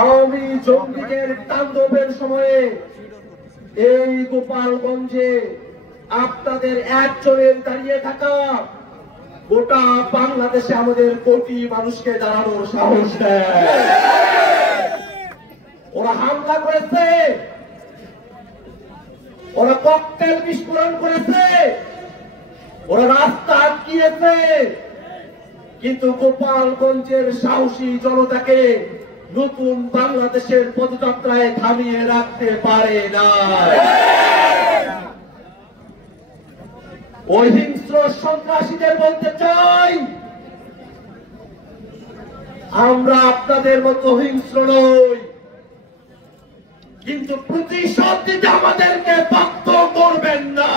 আওয়ামী জঙ্গিদের তাণ্ডবের সময়ে এই গোপালগঞ্জে আপনাদের একজনের দাঁড়িয়ে থাকা গোটা বাংলাদেশে আমাদের কোটি মানুষকে দাঁড়ানোর সাহস দেয়। ওরা হামলা করেছে, ওরা ককটেল বিস্ফোরণ করেছে, ওরা রাস্তা আটকিয়েছে, কিন্তু গোপালগঞ্জের সাহসী জনতাকে নতুন বাংলাদেশের পদযাত্রায় থামিয়ে রাখতে পারে না। ওই হিংস্র সন্ত্রাসীদের বলতে চাই, আমরা আপনাদের মতো হিংস্র নই, কিন্তু প্রতিশোধ দিতে আমাদেরকে বাধ্য করবেন না।